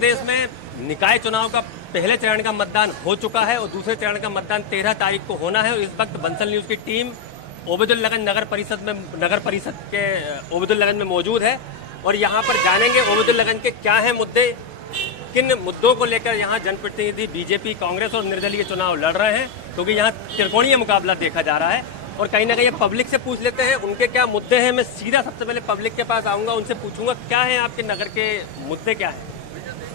प्रदेश में निकाय चुनाव का पहले चरण का मतदान हो चुका है और दूसरे चरण का मतदान 13 तारीख को होना है। और इस वक्त बंसल न्यूज की टीम ओबेदुल्लागंज नगर परिषद के ओबेदुल्लागंज में मौजूद है और यहाँ पर जानेंगे ओबेदुल्लागंज के क्या है मुद्दे, किन मुद्दों को लेकर यहाँ जनप्रतिनिधि बीजेपी, कांग्रेस और निर्दलीय चुनाव लड़ रहे हैं, क्योंकि यहाँ त्रिकोणीय मुकाबला देखा जा रहा है। और कहीं ना कहीं पब्लिक से पूछ लेते हैं उनके क्या मुद्दे हैं। मैं सीधा सबसे पहले पब्लिक के पास आऊँगा, उनसे पूछूंगा क्या है आपके नगर के मुद्दे क्या है।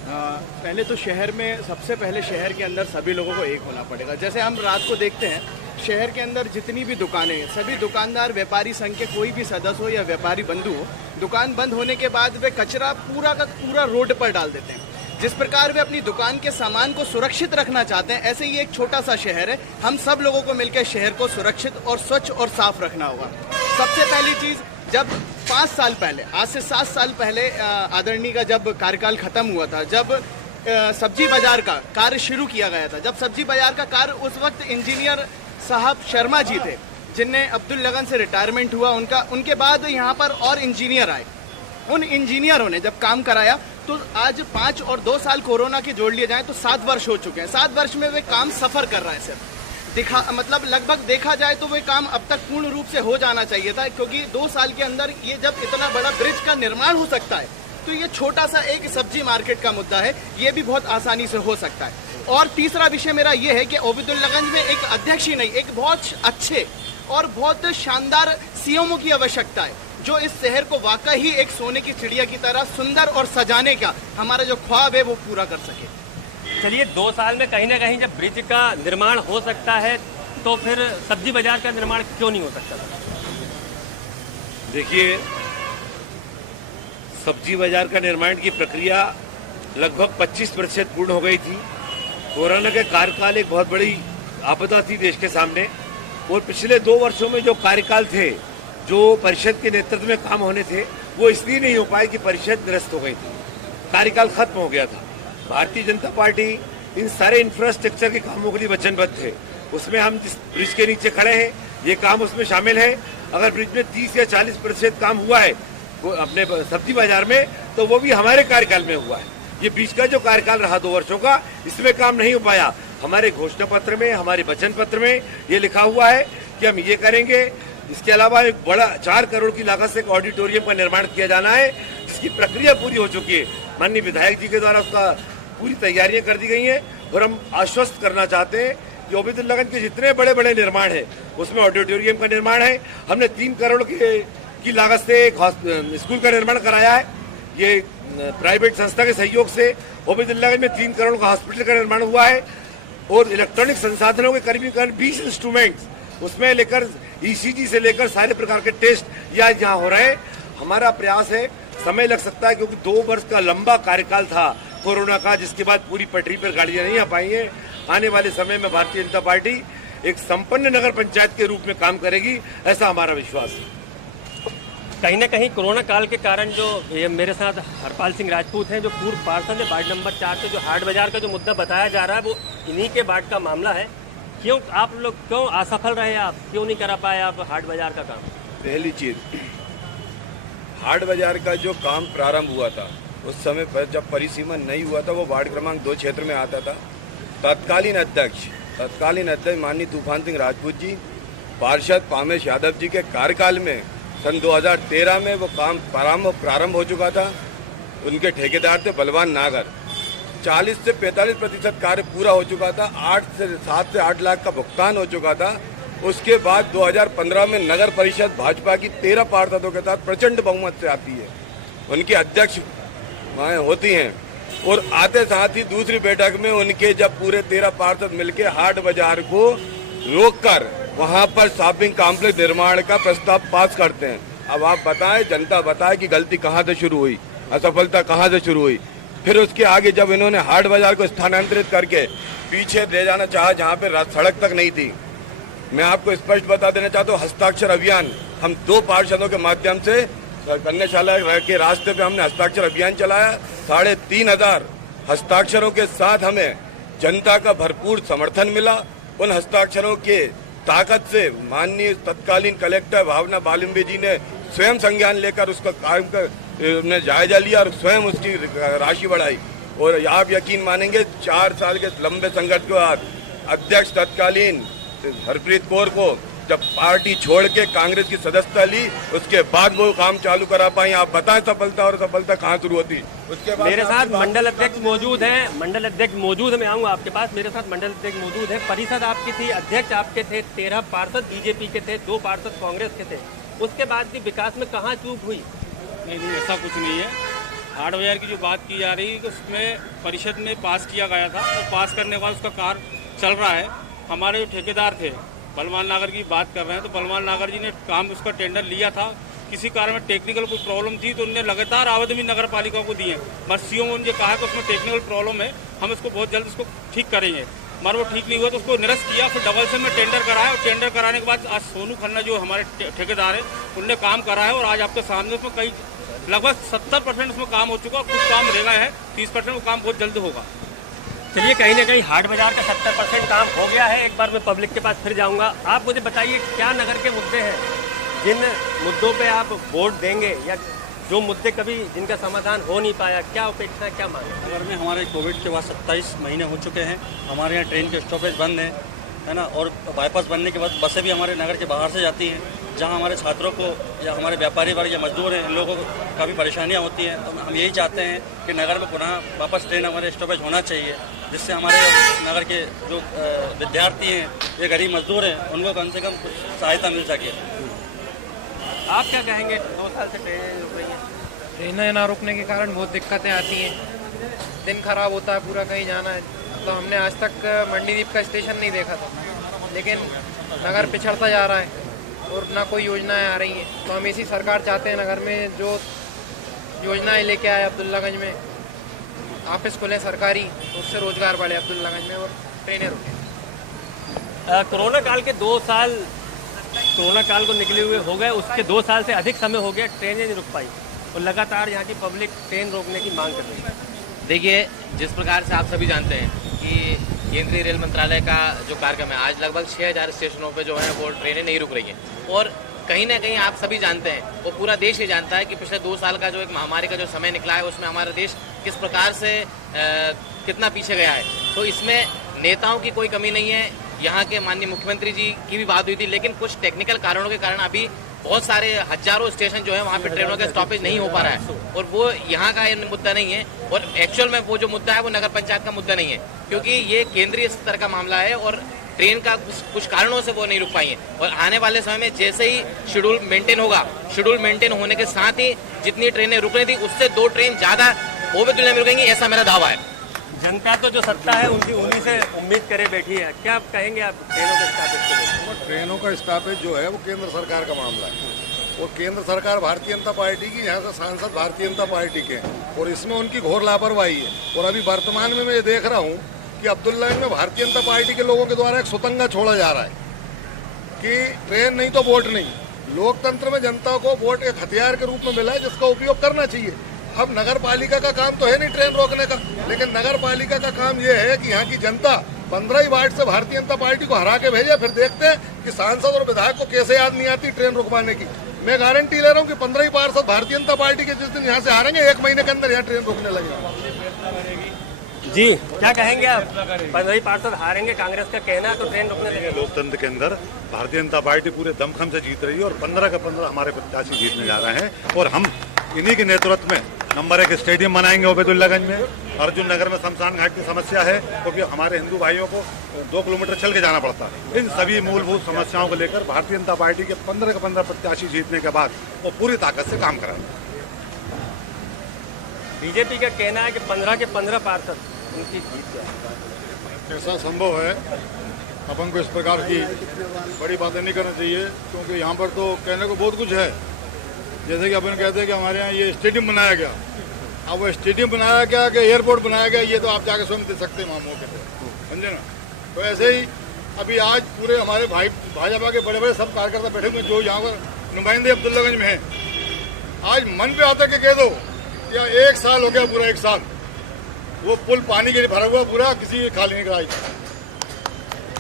पहले तो शहर में सबसे पहले शहर के अंदर सभी लोगों को एक होना पड़ेगा। जैसे हम रात को देखते हैं शहर के अंदर जितनी भी दुकानें हैं, सभी दुकानदार व्यापारी संघ के कोई भी सदस्य हो या व्यापारी बंधु हो, दुकान बंद होने के बाद वे कचरा पूरा का पूरा रोड पर डाल देते हैं। जिस प्रकार वे अपनी दुकान के सामान को सुरक्षित रखना चाहते हैं, ऐसे ही एक छोटा सा शहर है। हम सब लोगों को मिलकर शहर को सुरक्षित और स्वच्छ और साफ रखना होगा। सबसे पहली चीज, जब 5 साल पहले, आज से 7 साल पहले आदरणीय का जब कार्यकाल खत्म हुआ था, जब सब्जी बाजार का कार्य शुरू किया गया था, जब सब्जी बाजार का कार्य उस वक्त इंजीनियर साहब शर्मा जी थे, जिनने अब्दुल्लागंज से रिटायरमेंट हुआ उनके बाद यहाँ पर और इंजीनियर आए। उन इंजीनियरों ने जब काम कराया तो आज 5 और 2 साल कोरोना के जोड़ लिए जाएं तो 7 वर्ष हो चुके हैं। 7 वर्ष में वे काम सफर कर रहा है सिर्फ मतलब लगभग देखा जाए तो वे काम अब तक पूर्ण रूप से हो जाना चाहिए था, क्योंकि 2 साल के अंदर ये जब इतना बड़ा ब्रिज का निर्माण हो सकता है तो ये छोटा सा एक सब्जी मार्केट का मुद्दा है, ये भी बहुत आसानी से हो सकता है। और तीसरा विषय मेरा ये है कि ओबेदुल्लागंज में एक अध्यक्ष ही नहीं, एक बहुत अच्छे और बहुत शानदार सीएमओ की आवश्यकता है, जो इस शहर को वाकई ही एक सोने की चिड़िया की तरह सुंदर और सजाने का हमारा जो ख्वाब है वो पूरा कर सके। चलिए, 2 साल में कहीं ना कहीं जब ब्रिज का निर्माण हो सकता है तो फिर सब्जी बाजार का निर्माण क्यों नहीं हो सकता? देखिए, सब्जी बाजार का निर्माण की प्रक्रिया लगभग 25% पूर्ण हो गई थी। कोरोना के कार्यकाल एक बहुत बड़ी आपदा थी देश के सामने, और पिछले 2 वर्षों में जो कार्यकाल थे, जो परिषद के नेतृत्व में काम होने थे, वो इसलिए नहीं हो पाए कि परिषद निरस्त हो गई थी, कार्यकाल खत्म हो गया था। भारतीय जनता पार्टी इन सारे इंफ्रास्ट्रक्चर के कामों के लिए वचनबद्ध है। उसमें हम जिस ब्रिज के नीचे खड़े हैं, ये काम उसमें शामिल है। अगर ब्रिज में 30 या 40% काम हुआ है अपने सब्जी बाजार में, तो वो भी हमारे कार्यकाल में हुआ है। ये बीच का जो कार्यकाल रहा 2 वर्षों का, इसमें काम नहीं हो पाया। हमारे घोषणा पत्र में, हमारे वचन पत्र में ये लिखा हुआ है कि हम ये करेंगे। इसके अलावा एक बड़ा 4 करोड़ की लागत से एक ऑडिटोरियम का निर्माण किया जाना है, जिसकी प्रक्रिया पूरी हो चुकी है। माननीय विधायक जी के द्वारा उसका पूरी तैयारियां कर दी गई हैं। और हम आश्वस्त करना चाहते हैं कि ओबेदुल्लागंज के जितने बड़े बड़े निर्माण है उसमें ऑडिटोरियम का निर्माण है। हमने 3 करोड़ की लागत से एक स्कूल का निर्माण कराया है। ये प्राइवेट संस्था के सहयोग से ओबेदुल्लागंज में 3 करोड़ का हॉस्पिटल का निर्माण हुआ है। और इलेक्ट्रॉनिक संसाधनों के करीब 20 इंस्ट्रूमेंट्स उसमें लेकर ईसीजी से लेकर सारे प्रकार के टेस्ट यहाँ हो रहे हैं। हमारा प्रयास है, समय लग सकता है क्योंकि 2 वर्ष का लंबा कार्यकाल था कोरोना का, जिसके बाद पूरी पटरी पर गाड़ियां नहीं आ पाई हैं। आने वाले समय में भारतीय जनता पार्टी एक संपन्न नगर पंचायत के रूप में काम करेगी, ऐसा हमारा विश्वास है। कहीं ना कहीं कोरोना काल के कारण जो ये मेरे साथ हरपाल सिंह राजपूत हैं, जो पूर्व पार्षद है वार्ड नंबर 4 से, जो हाट बाजार का जो मुद्दा बताया जा रहा है वो इन्हीं के वार्ड का मामला है। क्यों आप लोग क्यों असफल रहे, आप क्यों नहीं करा पाए आप हाट बाजार का काम? पहली चीज, हाट बाजार का जो काम प्रारंभ हुआ था उस समय पर जब परिसीमन नहीं हुआ था, वो वार्ड क्रमांक 2 क्षेत्र में आता था। तत्कालीन अध्यक्ष माननीय तूफान सिंह राजपूत जी, पार्षद पामेश यादव जी के कार्यकाल में सन 2013 में वो काम प्रारंभ हो चुका था। उनके ठेकेदार थे बलवान नागर। 40 से 45% कार्य पूरा हो चुका था। 7 से 8 लाख का भुगतान हो चुका था। उसके बाद 2015 में नगर परिषद भाजपा की 13 पार्षदों के साथ प्रचंड बहुमत से आती है, उनकी अध्यक्ष वहाँ होती हैं। और आते साथ ही दूसरी बैठक में उनके जब पूरे 13 पार्षद मिलकर हाट बाजार को रोककर वहाँ पर शॉपिंग कॉम्प्लेक्स निर्माण का प्रस्ताव पास करते हैं। अब आप बताएं, जनता बताए कि गलती कहाँ से शुरू हुई, असफलता कहाँ से शुरू हुई। फिर उसके आगे जब इन्होंने हाट बाजार को स्थानांतरित करके पीछे ले जाना चाहा, जहाँ पे सड़क तक नहीं थी। मैं आपको स्पष्ट बता देना चाहता हूँ, हस्ताक्षर अभियान हम 2 पार्षदों के माध्यम से कन्याशाला के रास्ते पे हमने हस्ताक्षर अभियान चलाया। 3500 हस्ताक्षरों के साथ हमें जनता का भरपूर समर्थन मिला। उन हस्ताक्षरों के ताकत से माननीय तत्कालीन कलेक्टर भावना बालिम्बे जी ने स्वयं संज्ञान लेकर उसका काम ने जायजा लिया और स्वयं उसकी राशि बढ़ाई। और आप यकीन मानेंगे 4 साल के लंबे संघर्ष के बाद अध्यक्ष तत्कालीन हरप्रीत कौर को जब पार्टी छोड़ के कांग्रेस की सदस्यता ली, उसके बाद वो काम चालू करा पाई। आप बताएं सफलता और सफलता कहाँ शुरू होती। उसके बाद मेरे साथ मंडल अध्यक्ष मौजूद हैं, मंडल अध्यक्ष मौजूद है, मैं आऊँगा आपके पास। मेरे साथ मंडल अध्यक्ष मौजूद है। परिषद आपकी थी, अध्यक्ष आपके थे, 13 पार्षद बीजेपी के थे, 2 पार्षद कांग्रेस के थे। उसके बाद भी विकास में कहाँ चूक हुई? नहीं, ऐसा कुछ नहीं है। हार्डवेयर की जो बात की जा रही है कि उसमें परिषद में पास किया गया था और पास करने के बाद उसका कार्य चल रहा है। हमारे जो ठेकेदार थे, बलवान नागर की बात कर रहे हैं, तो बलवान नागर जी ने काम उसका टेंडर लिया था। किसी कारण में टेक्निकल कोई प्रॉब्लम थी तो उन्होंने लगातार आवेदन भी नगर पालिका को दिए, मगर सीओ ने कहा कि उसमें टेक्निकल प्रॉब्लम है, हम इसको बहुत जल्द इसको ठीक करेंगे। मगर वो ठीक नहीं हुआ तो उसको निरस्त किया। फिर डबल सेल में टेंडर कराया और टेंडर कराने के बाद आज सोनू खन्ना जो हमारे ठेकेदार है उनने काम करा है और आज आपके सामने उसमें कई लगभग 70% उसमें काम हो चुका और कुछ काम रह गया है, 30% वो काम बहुत जल्द होगा। चलिए, कहीं ना कहीं हाट बाजार का 70% काम हो गया है। एक बार मैं पब्लिक के पास फिर जाऊंगा। आप मुझे बताइए क्या नगर के मुद्दे हैं जिन मुद्दों पे आप वोट देंगे, या जो मुद्दे कभी जिनका समाधान हो नहीं पाया, क्या अपेक्षा, क्या मांग? नगर में हमारे कोविड के बाद 27 महीने हो चुके हैं। हमारे यहाँ ट्रेन के स्टॉपेज बंद है ना, और बाईपास बनने के बाद बसें भी हमारे नगर के बाहर से जाती हैं, जहाँ हमारे छात्रों को या हमारे व्यापारी वर्ग या मजदूर हैं, इन लोगों को काफ़ी परेशानियाँ होती हैं। तो हम यही चाहते हैं कि नगर में पुनः वापस ट्रेन हमारे स्टॉपेज होना चाहिए, जिससे हमारे नगर के जो विद्यार्थी हैं या गरीब मजदूर हैं उनको कम से कम कुछ सहायता मिल सके। आप क्या कहेंगे? 2 साल से ट्रेनें रुक रही हैं। ट्रेनें ना रुकने के कारण बहुत दिक्कतें आती हैं, दिन खराब होता है, पूरा कहीं जाना है। तो हमने आज तक मंडीदीप का स्टेशन नहीं देखा था, लेकिन नगर पिछड़ता जा रहा है और ना कोई योजनाएं आ रही हैं। तो हम ऐसी सरकार चाहते हैं नगर में जो योजनाएं लेके आए, अब्दुल्लागंज में ऑफिस खुले सरकारी, तो उससे रोजगार बढ़े अब्दुल्लागंज में और ट्रेनें रुकें। कोरोना काल के 2 साल कोरोना काल को निकले हुए हो गए, उसके 2 साल से अधिक समय हो गया, ट्रेनें नहीं रुक पाई और लगातार यहाँ की पब्लिक ट्रेन रोकने की मांग कर रही है। देखिए, जिस प्रकार से आप सभी जानते हैं कि केंद्रीय रेल मंत्रालय का जो कार्यक्रम है, आज लगभग 6000 स्टेशनों पे जो है वो ट्रेनें नहीं रुक रही हैं। और कहीं ना कहीं आप सभी जानते हैं, वो पूरा देश ये जानता है कि पिछले 2 साल का जो एक महामारी का जो समय निकला है, उसमें हमारा देश किस प्रकार से कितना पीछे गया है। तो इसमें नेताओं की कोई कमी नहीं है। यहाँ के माननीय मुख्यमंत्री जी की भी बात हुई थी, लेकिन कुछ टेक्निकल कारणों के कारण अभी बहुत सारे हजारों स्टेशन जो है वहाँ पे ट्रेनों का स्टॉपेज नहीं हो पा रहा है। और वो यहाँ का मुद्दा नहीं है, और एक्चुअल में वो जो मुद्दा है वो नगर पंचायत का मुद्दा नहीं है, क्योंकि ये केंद्रीय स्तर का मामला है और ट्रेन का कुछ कारणों से वो नहीं रुक पाई है। और आने वाले समय में जैसे ही शेड्यूल मेंटेन होगा, शेड्यूल मेंटेन होने के साथ ही जितनी ट्रेनें रुक रही थी उससे 2 ट्रेन ज्यादा ओबेदुल्ला में रुकेंगी, ऐसा मेरा दावा है। जनता तो जो सत्ता है उन्हीं से उम्मीद करे बैठी है। क्या कहेंगे आप ट्रेनों के स्टॉपेज के लिए? ट्रेनों का स्टॉपेज जो है वो केंद्र सरकार का मामला है, और केंद्र सरकार भारतीय जनता पार्टी की, यहाँ से सांसद भारतीय जनता पार्टी के हैं, और इसमें उनकी घोर लापरवाही है। और अभी वर्तमान में मैं ये देख रहा हूँ कि अब्दुल्लागंज में भारतीय जनता पार्टी के लोगों के द्वारा एक सुतंगा छोड़ा जा रहा है कि ट्रेन नहीं तो वोट नहीं। लोकतंत्र में जनता को वोट एक हथियार के रूप में मिला है, जिसका उपयोग करना चाहिए। अब नगर पालिका का काम तो है नहीं ट्रेन रोकने का, लेकिन नगर पालिका का काम ये है कि यहाँ की जनता 15 ही वार्ड से भारतीय जनता पार्टी को हरा के भेजे। फिर देखते हैं कि सांसद और विधायक को कैसे याद नहीं आती ट्रेन रुकवाने की। मैं गारंटी ले रहा हूँ कि 15 ही पार्षद भारतीय जनता पार्टी के जिस दिन यहाँ से हारेंगे, 1 महीने के अंदर यहाँ ट्रेन रुकने लगेगा। जी, क्या कहेंगे आप? 15 पार्षद हारेंगे, कांग्रेस का कहना है, तो ट्रेन रुकने लगेगा। लोकतंत्र के अंदर भारतीय जनता पार्टी पूरे दमखम से जीत रही है और 15 का 15 हमारे प्रत्याशी जीतने जा रहे हैं। और हम इन्हीं के नेतृत्व में नंबर 1 स्टेडियम बनाएंगे ओबेदुल्लागंज में। अर्जुन नगर में शमशान घाट की समस्या है, क्योंकि हमारे हिंदू भाइयों को 2 किलोमीटर चल के जाना पड़ता है। इन सभी मूलभूत समस्याओं को लेकर भारतीय जनता पार्टी के 15 का 15 प्रत्याशी जीतने के बाद वो पूरी ताकत से काम कराएंगे। बीजेपी का कहना है कि 15 के 15 पार्षद उनकी जीत है। ऐसा संभव है? अपन को इस प्रकार की बड़ी बातें नहीं करनी चाहिए, क्योंकि यहाँ पर तो कहने को बहुत कुछ है। जैसे कि अपन कहते हैं कि हमारे यहाँ ये स्टेडियम बनाया गया, अब वो स्टेडियम बनाया गया कि एयरपोर्ट बनाया गया, ये तो आप जाके स्वयं दे सकते हैं वहाँ मौके पर, समझे ना। तो ऐसे ही अभी आज पूरे हमारे भाजपा के बड़े बड़े सब कार्यकर्ता बैठे हुए जो यहाँ पर नुमाइंदे अब्दुल्लागंज में हैं, आज मन पे आता के कह दो या 1 साल हो गया, पूरा 1 साल वो पुल पानी के लिए भरा हुआ, पूरा किसी ने खाली नहीं कराई था।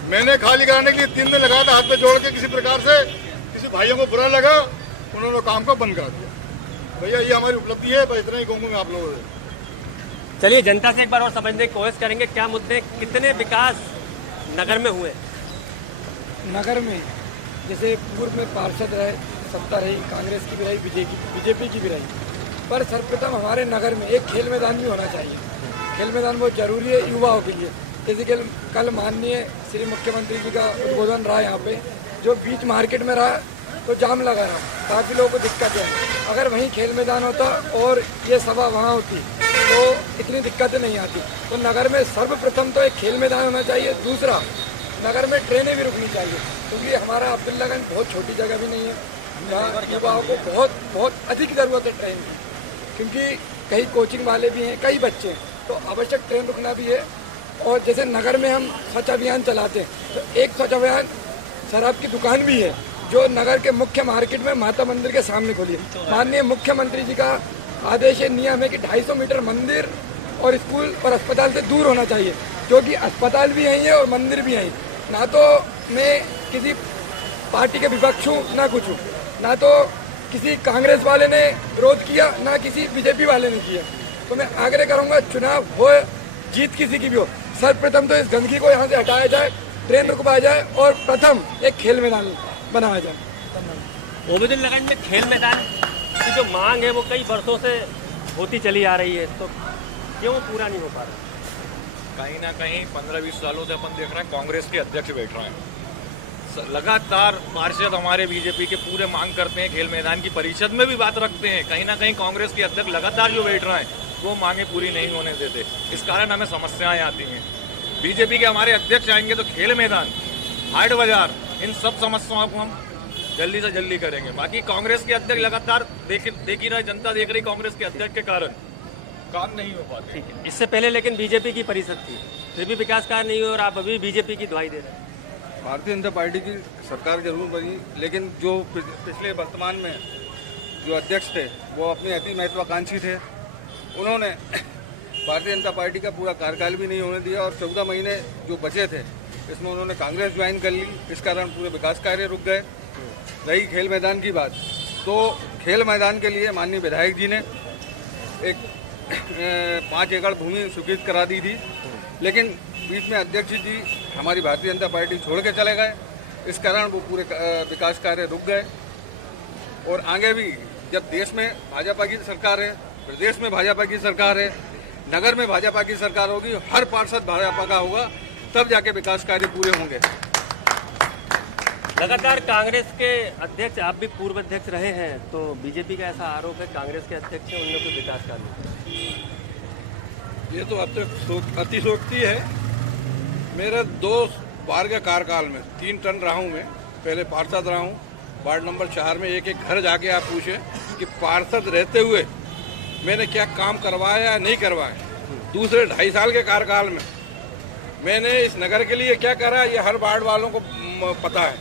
मैंने खाली कराने के लिए 3 दिन लगाया था, हाथ पे जोड़ के। किसी प्रकार से किसी भाइयों को बुरा लगा, उन्होंने काम को बंद करा दिया। भैया ये हमारी उपलब्धि है, बस इतना ही कहूँगा मैं आप लोगों से। चलिए जनता से एक बार और समझने की कोशिश करेंगे, क्या मुद्दे, कितने विकास नगर में हुए? नगर में जैसे पूर्व में पार्षद रहे, सत्ता रही, कांग्रेस की भी रही, बीजेपी की भी रही, पर सर्वप्रथम हमारे नगर में एक खेल मैदान भी होना चाहिए। खेल मैदान बहुत जरूरी है युवाओं के लिए। जैसे कि कल माननीय श्री मुख्यमंत्री जी का उद्बोधन रहा यहाँ पे, जो बीच मार्केट में रहा तो जाम लगा रहा, काफ़ी लोगों को दिक्कत है। अगर वहीं खेल मैदान होता और ये सभा वहाँ होती तो इतनी दिक्कतें नहीं आती। तो नगर में सर्वप्रथम तो एक खेल मैदान होना चाहिए। दूसरा, नगर में ट्रेनें भी रुकनी चाहिए, क्योंकि हमारा अब्दुल्लागंज बहुत छोटी जगह भी नहीं है, जहाँ युवाओं को बहुत अधिक ज़रूरत है ट्रेन की, क्योंकि कई कोचिंग वाले भी हैं, कई बच्चे हैं, तो आवश्यक ट्रेन रुकना भी है। और जैसे नगर में हम स्वच्छ अभियान चलाते हैं, तो एक स्वच्छ अभियान शराब की दुकान भी है जो नगर के मुख्य मार्केट में माता मंदिर के सामने खोली है। माननीय मुख्यमंत्री जी का आदेश है, नियम है कि 250 मीटर मंदिर और स्कूल और अस्पताल से दूर होना चाहिए, जो कि अस्पताल भी यहीं है और मंदिर भी यहीं। ना तो मैं किसी पार्टी के विपक्ष हूँ, ना कुछ हूँ, ना तो किसी कांग्रेस वाले ने विरोध किया, ना किसी बीजेपी वाले ने किया। तो मैं आग्रह करूँगा, चुनाव हो, जीत किसी की भी हो, सर्वप्रथम तो इस गंदगी को यहाँ से हटाया जाए, ट्रेन रुकवाया जाए और प्रथम एक खेल मैदान बनाया जाए। ओबेदुल्लागंज में खेल मैदान की जो मांग है वो कई वर्षों से होती चली आ रही है, तो क्यों पूरा नहीं हो पा रहा? कहीं ना कहीं 15-20 सालों से अपन देख रहे हैं कांग्रेस के अध्यक्ष बैठ रहे हैं। लगातार पार्षद हमारे बीजेपी के पूरे मांग करते हैं, खेल मैदान की परिषद में भी बात रखते हैं। कहीं ना कहीं कांग्रेस के अध्यक्ष लगातार जो बैठ रहे हैं वो मांगे पूरी नहीं होने देते, इस कारण हमें समस्याएं आती हैं। बीजेपी के हमारे अध्यक्ष आएंगे तो खेल मैदान, हाट बाजार, इन सब समस्याओं को हम जल्दी से जल्दी करेंगे। बाकी कांग्रेस के अध्यक्ष लगातार देख ही रहे, जनता देख रही, कांग्रेस के अध्यक्ष के कारण काम नहीं हो पाते। ठीक है, इससे पहले लेकिन बीजेपी की परिषद थी, फिर भी विकास कार्य नहीं हुआ और आप अभी बीजेपी की दुहाई दे रहे हैं। भारतीय जनता पार्टी की सरकार जरूर बनी, लेकिन जो पिछले वर्तमान में जो अध्यक्ष थे वो अपने अति महत्वाकांक्षी थे। उन्होंने भारतीय जनता पार्टी का पूरा कार्यकाल भी नहीं होने दिया और 14 महीने जो बचे थे इसमें उन्होंने कांग्रेस ज्वाइन कर ली, इस कारण पूरे विकास कार्य रुक गए। रही खेल मैदान की बात, तो खेल मैदान के लिए माननीय विधायक जी ने एक 5 एकड़ भूमि स्वीकृत करा दी थी, लेकिन बीच में अध्यक्ष जी हमारी भारतीय जनता पार्टी छोड़ के चले गए, इस कारण वो पूरे विकास कार्य रुक गए। और आगे भी जब देश में भाजपा की सरकार है, प्रदेश में भाजपा की सरकार है, नगर में भाजपा की सरकार होगी, हर पार्षद भाजपा का होगा, तब जाके विकास कार्य पूरे होंगे। लगातार कांग्रेस के अध्यक्ष, आप भी पूर्व अध्यक्ष रहे हैं, तो बीजेपी का ऐसा आरोप है कांग्रेस के अध्यक्ष हैं उनने कोई विकास कार्य नहीं। ये तो अतिशोक्ति है। मेरे 2 बार के कार्यकाल में 3 टर्म रहा हूँ, मैं पहले पार्षद रहा हूँ, वार्ड नंबर 4 में एक घर जाके आप पूछे कि पार्षद रहते हुए मैंने क्या काम करवाया या नहीं करवाया। दूसरे 2.5 साल के कार्यकाल में मैंने इस नगर के लिए क्या करा ये हर वार्ड वालों को पता है,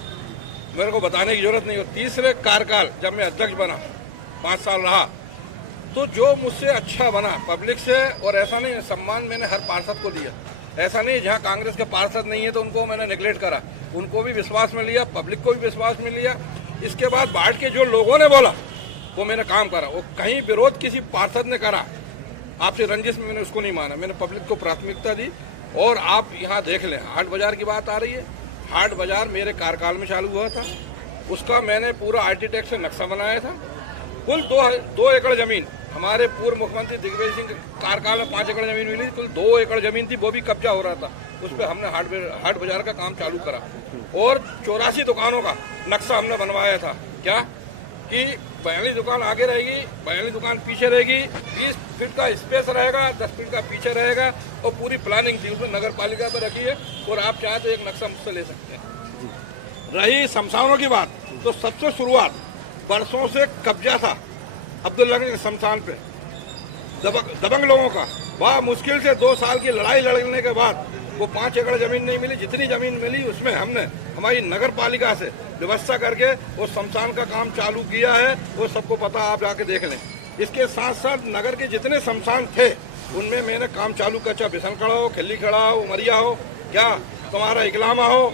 मेरे को बताने की जरूरत नहीं हो। तीसरे कार्यकाल जब मैं अध्यक्ष बना, 5 साल रहा, तो जो मुझसे अच्छा बना पब्लिक से, और ऐसा नहीं सम्मान मैंने हर पार्षद को दिया, ऐसा नहीं जहाँ कांग्रेस के पार्षद नहीं है तो उनको मैंने नेग्लेक्ट करा, उनको भी विश्वास में लिया, पब्लिक को भी विश्वास में लिया। इसके बाद वार्ड के जो लोगों ने बोला वो मैंने काम करा। वो कहीं विरोध किसी पार्षद ने करा, आपसे रंजिश में मैंने उसको नहीं माना, मैंने पब्लिक को प्राथमिकता दी। और आप यहाँ देख लें, हाट बाजार की बात आ रही है, हाट बाजार मेरे कार्यकाल में चालू हुआ था, उसका मैंने पूरा आर्किटेक्ट से नक्शा बनाया था। कुल 2 एकड़ जमीन हमारे पूर्व मुख्यमंत्री दिग्विजय सिंह के कार्यकाल में 5 एकड़ जमीन मिली, कुल 2 एकड़ जमीन थी, वो भी कब्जा हो रहा था, उस पर हमने हाट बाजार का काम चालू करा। और 84 दुकानों का नक्शा हमने बनवाया था, क्या कि 42 दुकान आगे रहेगी, 42 दुकान पीछे रहेगी, 20 फीट का स्पेस रहेगा, 10 फीट का पीछे रहेगा, और पूरी प्लानिंग थी, उसमें नगर पालिका पर रखी है। और आप चाहे तो एक नक्शा मुझसे ले सकते हैं। रही शमशानों की बात, तो सबसे शुरुआत बरसों से कब्जा था अब्दुल्लागंज के शमशान पे दबंग लोगों का। वह मुश्किल से 2 साल की लड़ाई लड़ने के बाद वो 5 एकड़ जमीन नहीं मिली, जितनी जमीन मिली उसमें हमने हमारी नगर पालिका से व्यवस्था करके वो शमशान का काम चालू किया है, वो सबको पता, आप जाके देख लें। इसके साथ साथ नगर के जितने शमशान थे उनमें मैंने काम चालू किया, चाहे बिसन खड़ा हो, खिल्ली खड़ा हो, उमरिया हो, क्या तुम्हारा इकलामा हो,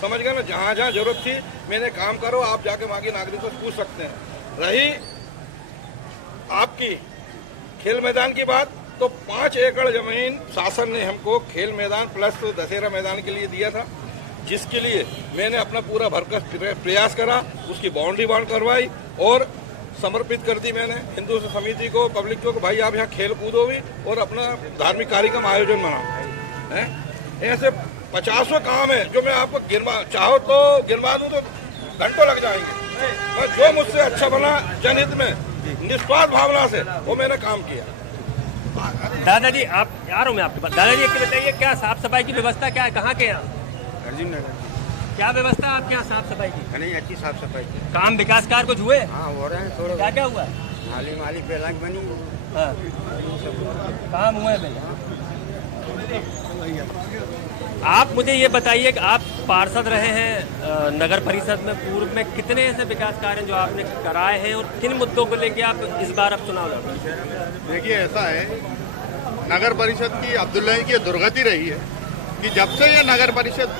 समझ गए ना, जहाँ जहाँ जरूरत थी मैंने काम करो, आप जाके वहाँ के नागरिकों से पूछ सकते हैं। रही आपकी खेल मैदान की बात, तो 5 एकड़ जमीन शासन ने हमको खेल मैदान प्लस दशहरा मैदान के लिए दिया था, जिसके लिए मैंने अपना पूरा भरकस प्रयास करा, उसकी बाउंड्री बाउंड करवाई और समर्पित कर दी मैंने हिंदू समिति को, पब्लिक को, भाई आप यहाँ खेल कूदो भी और अपना धार्मिक कार्यक्रम आयोजन बनाओ। ऐसे 50 काम है जो मैं आपको गिनवा चाहो तो गिनवा दूं तो घंटों लग जाएंगे। मैं जो मुझसे अच्छा बना जनहित में निस्वार्थ भावना से वो मैंने काम किया। दादाजी आप आ रहा हूँ मैं आपके पास। दादाजी एक बताइए, क्या साफ सफाई की व्यवस्था क्या है, कहाँ के यहाँ? अर्जुन नगर क्या व्यवस्था है आपके यहाँ साफ सफाई की? नहीं, अच्छी साफ सफाई की। काम विकास कार्य कुछ हुए? हाँ, हो रहे हैं थोड़ा। क्या क्या हुआ? माली पेलांग बनी। हाँ, काम हुए भाई। आप मुझे ये बताइए कि आप पार्षद रहे हैं नगर परिषद में, पूर्व में कितने ऐसे विकास कार्य जो आपने कराए हैं और किन मुद्दों को लेके आप इस बार अब चुनाव लड़ रहे हैं? देखिए, ऐसा है, नगर परिषद की अब्दुल्ला की दुर्गति रही है कि जब से ये नगर परिषद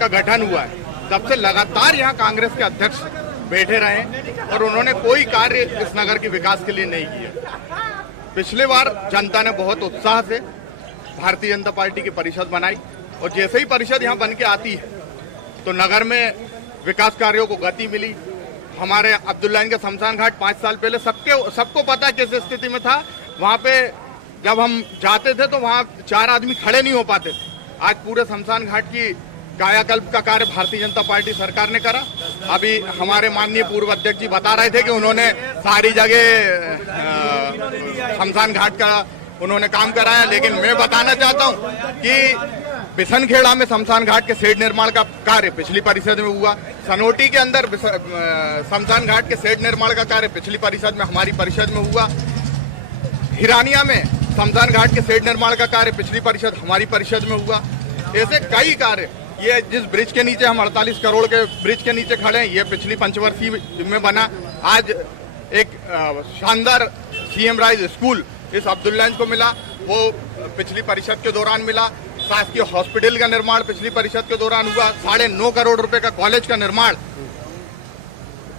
का गठन हुआ है तब से लगातार यहाँ कांग्रेस के अध्यक्ष बैठे रहे और उन्होंने कोई कार्य इस नगर के विकास के लिए नहीं किया। पिछले बार जनता ने बहुत उत्साह से भारतीय जनता पार्टी की परिषद बनाई और जैसे ही परिषद यहाँ बन के आती है तो नगर में विकास कार्यों को गति मिली। हमारे अब्दुल्ला के शमशान घाट 5 साल पहले सबको पता किस स्थिति में था। वहाँ पे जब हम जाते थे तो वहाँ 4 आदमी खड़े नहीं हो पाते थे। आज पूरे शमशान घाट की कायाकल्प का कार्य भारतीय जनता पार्टी सरकार ने करा। अभी हमारे माननीय पूर्व अध्यक्ष जी बता रहे थे कि उन्होंने सारी जगह शमशान घाट का उन्होंने काम कराया, लेकिन मैं बताना चाहता हूं कि बिसनखेड़ा में शमशान घाट के शेड निर्माण का कार्य पिछली परिषद में हुआ। सनोटी के अंदर शमशान घाट के शेड निर्माण का कार्य पिछली परिषद में हमारी परिषद में हुआ। हिरानिया में शमशान घाट के शेड निर्माण का कार्य पिछली परिषद हमारी परिषद में हुआ। ऐसे कई कार्य, ये जिस ब्रिज के नीचे हम 48 करोड़ के ब्रिज के नीचे खड़े हैं, ये पिछली पंचवर्षीय में बना। आज एक शानदार सीएम राइज स्कूल इस अब्दुल्लांज को मिला, वो पिछली परिषद के दौरान मिला। शासकीय हॉस्पिटल का निर्माण पिछली परिषद के दौरान हुआ। 9.5 करोड़ रुपए का कॉलेज का निर्माण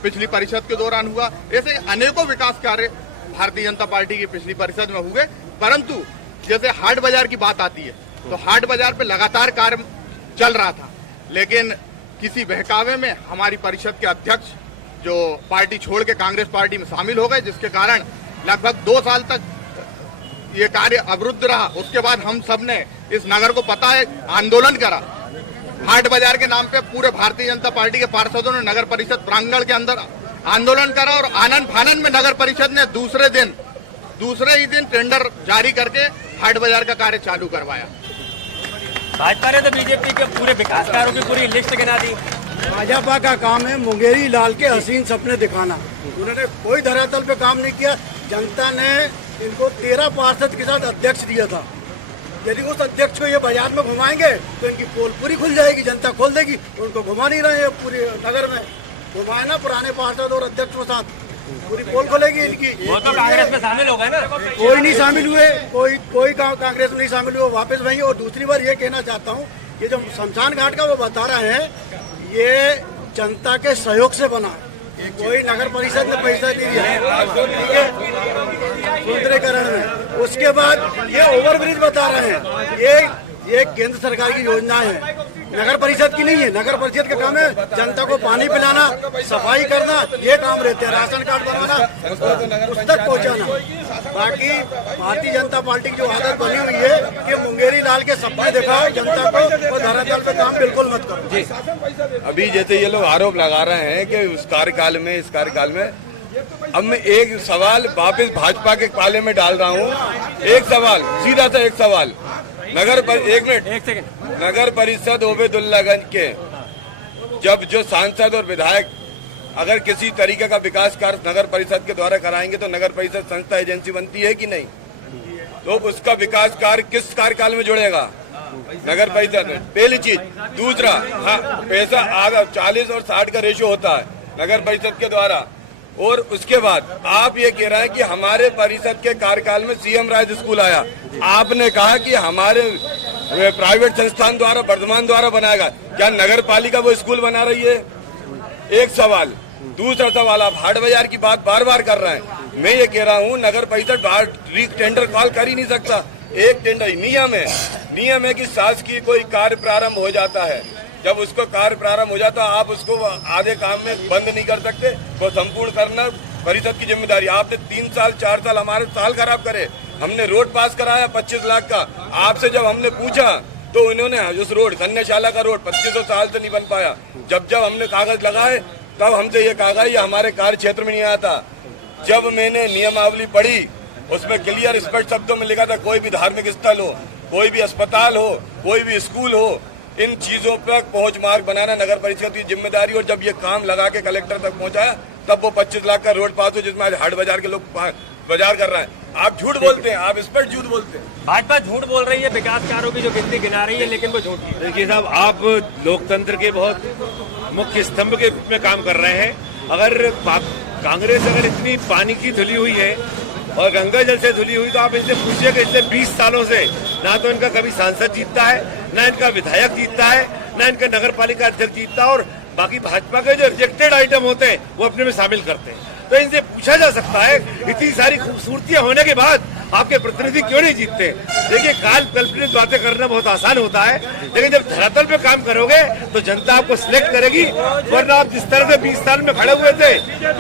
पिछली परिषद के दौरान हुआ। ऐसे अनेकों विकास कार्य भारतीय जनता पार्टी की पिछली परिषद में हुए। परंतु जैसे हाट बाजार की बात आती है तो हाट बाजार पे लगातार कार्य चल रहा था, लेकिन किसी बहकावे में हमारी परिषद के अध्यक्ष जो पार्टी छोड़ के कांग्रेस पार्टी में शामिल हो गए, जिसके कारण लगभग 2 साल तक ये कार्य अवरुद्ध रहा। उसके बाद हम सब ने इस नगर को पता है आंदोलन करा। हाट बाजार के नाम पे पूरे भारतीय जनता पार्टी के पार्षदों ने नगर परिषद प्रांगण के अंदर आंदोलन करा और आनंद फानन में नगर परिषद ने दूसरे ही दिन टेंडर जारी करके हाट बाजार का कार्य चालू करवाया। भाजपा ने तो बीजेपी के पूरे विकास कार्यों की पूरी लिस्ट गिना दी। भाजपा का काम है मुंगेरी लाल के हसीन सपने दिखाना। उन्होंने कोई धरातल पे काम नहीं किया। जनता ने इनको 13 पार्षद के साथ अध्यक्ष दिया था। यदि उस अध्यक्ष को ये बाजार में घुमाएंगे तो इनकी पोल पूरी खुल जाएगी, जनता खोल देगी। उनको घुमा नहीं रहे हैं पूरे नगर में। घुमाए ना पुराने पार्षद और अध्यक्ष के साथ, पूरी पोल खोलेगी इनकी। वो तो कांग्रेस में शामिल हो गए ना। कोई नहीं शामिल हुए, कोई कांग्रेस में नहीं शामिल हुए, वापस वही। और दूसरी बार ये कहना चाहता हूँ, ये जो शमशान घाट का वो बता रहे हैं, ये जनता के सहयोग से बना। कोई नगर परिषद ने पैसा नहीं दिया, ठीक है, सुंदरीकरण में। उसके बाद ये ओवरब्रिज बता रहे हैं, ये केंद्र सरकार की योजना है, नगर परिषद की नहीं है। नगर परिषद का काम है जनता को पानी पिलाना, सफाई करना, ये काम रहते हैं। राशन कार्ड बनाना, उस तक पहुंचाना। बाकी भारतीय जनता पार्टी की जो आदत बनी हुई है कि मुंगेरी लाल के सपने दिखाओ जनता को, और धरातल पे काम बिल्कुल मत करो। अभी जैसे ये लोग आरोप लगा रहे हैं कि इस कार्यकाल में अब मैं एक सवाल वापस भाजपा के पाले में डाल रहा हूँ। एक सवाल, सीधा सा एक सवाल, एक सेकंड, नगर परिषद ओबेदुल्लागंज के जब जो सांसद और विधायक अगर किसी तरीके का विकास कार्य नगर परिषद के द्वारा कराएंगे तो नगर परिषद संस्था एजेंसी बनती है कि नहीं? तो उसका विकास कार्य किस कार्यकाल में जुड़ेगा? नगर परिषद में, पहली चीज। दूसरा, हाँ, पैसा आगे 40 और 60 का रेशो होता है नगर परिषद के द्वारा। और उसके बाद आप ये कह रहे हैं कि हमारे परिषद के कार्यकाल में सीएम राइज स्कूल आया। आपने कहा कि हमारे प्राइवेट संस्थान द्वारा, वर्धमान द्वारा बनाएगा। क्या नगर पालिका वो स्कूल बना रही है? एक सवाल। दूसरा सवाल, आप हाट बाजार की बात बार बार कर रहे हैं। मैं ये कह रहा हूँ नगर परिषद बाहर टेंडर कॉल कर ही नहीं सकता। एक टेंडर नियम है कि शासकीय कोई कार्य प्रारंभ हो जाता है, जब उसको कार्य प्रारंभ हो जाता है आप उसको आधे काम में बंद नहीं कर सकते, वो संपूर्ण करना परिषद की जिम्मेदारी। आपने 3 साल 4 साल हमारे साल खराब करे। हमने रोड पास कराया 25 लाख का, आपसे जब हमने पूछा तो उन्होंने उस रोड कन्याशाला का रोड 2500 साल से नहीं बन पाया। जब हमने कागज लगाए तब हमसे ये कहा ये हमारे कार्य क्षेत्र में नहीं आता। जब मैंने नियमावली पढ़ी उसमें क्लियर स्पष्ट शब्दों में लिखा था कोई भी धार्मिक स्थल हो, कोई भी अस्पताल हो, कोई भी स्कूल हो, इन चीजों पर पहुंच मार्ग बनाना नगर परिषद की जिम्मेदारी। और जब ये काम लगा के कलेक्टर तक पहुंचाया तब वो 25 लाख का रोड पास हो जिसमें आज हाट बाजार के लोग बाजार कर रहे हैं। आप झूठ बोलते हैं, आप स्पष्ट झूठ बोलते हैं। भाजपा झूठ बोल रही है, विकास कार्यों की जो गिनती गिना रही है, लेकिन वो झूठ। देखिए साहब, आप लोकतंत्र के बहुत मुख्य स्तंभ के रूप में काम कर रहे हैं। अगर कांग्रेस अगर इतनी पानी की धुली हुई है और गंगा जल से धुली हुई तो आप इनसे पूछिए कि पिछले 20 सालों से ना तो इनका कभी सांसद जीतता है, ना इनका विधायक जीतता है, ना इनका नगर पालिका अध्यक्ष जीतता है, और बाकी भाजपा के जो रिजेक्टेड आइटम होते हैं वो अपने में शामिल करते हैं। तो इनसे पूछा जा सकता है इतनी सारी खूबसूरतियां होने के बाद आपके प्रतिनिधि क्यों नहीं जीतते। देखिए, काल कल्पनित बातें करना बहुत आसान होता है, लेकिन जब धरातल पे काम करोगे तो जनता आपको सिलेक्ट करेगी। वरना आप जिस तरह से 20 साल में खड़े हुए थे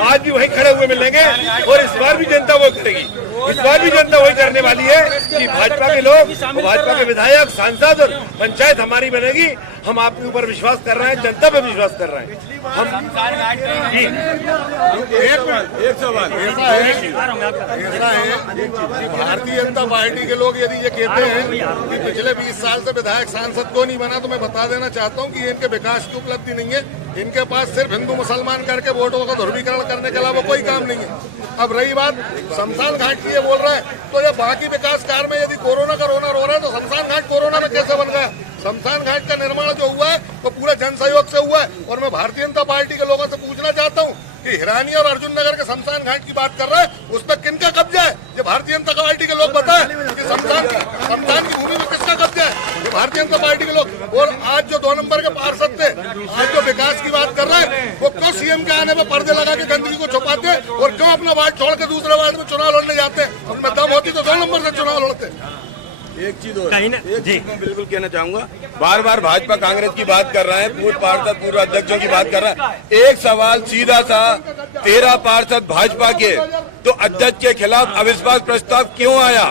आज भी वही खड़े हुए मिलेंगे, और इस बार भी जनता वो करेगी। इस बार भी जनता वही करने वाली है कि भाजपा के लोग, भाजपा के विधायक, सांसद और पंचायत हमारी बनेगी। हम आपके ऊपर विश्वास कर रहे हैं, जनता पे विश्वास कर रहे हैं। हम एक सवाल ऐसा है कि भारतीय जनता पार्टी के लोग यदि ये कहते हैं कि पिछले 20 साल से विधायक सांसद को नहीं बना, तो मैं बता देना चाहता हूँ कि इनके विकास की उपलब्धि नहीं है। इनके पास सिर्फ हिंदू मुसलमान करके वोटों का ध्रुवीकरण करने के अलावा कोई काम नहीं है। अब रही बात शमशान घाट की, ये बोल रहा है तो ये बाकी विकास कार्य में यदि कोरोना का रोना रो रहा है तो शमशान घाट कोरोना में कैसे बन गया? शमशान घाट का निर्माण जो हुआ है वो पूरे जन सहयोग से हुआ है। और मैं भारतीय जनता पार्टी के लोगों से पूछना चाहता हूँ कि हिरानी और अर्जुन नगर के शमशान घाट की बात कर रहा है, उस पर किनका कब्जा है? ये भारतीय जनता पार्टी के लोग बताएं कि शमशान की भूमि में किसका कब्जा है? ये भारतीय जनता पार्टी के लोग। और आज जो 2 नंबर के पार्षद थे, आज जो विकास की बात कर रहे हैं, वो क्यों सीएम के आने में पर्दे लगा के गंदगी को छुपाते हैं और क्यों अपना वार्ड छोड़ के दूसरे वार्ड में चुनाव लड़ने जाते हैं? उनमें दम होती तो 2 नंबर से चुनाव लड़ते। एक चीज और मैं बिल्कुल कहना चाहूंगा, बार बार भाजपा कांग्रेस की बात कर रहा है, पूर्व पार्षद पूर्व अध्यक्षों की बात कर रहा है। एक सवाल सीधा सा, 13 पार्षद भाजपा के, तो अध्यक्ष के खिलाफ अविश्वास प्रस्ताव क्यों आया?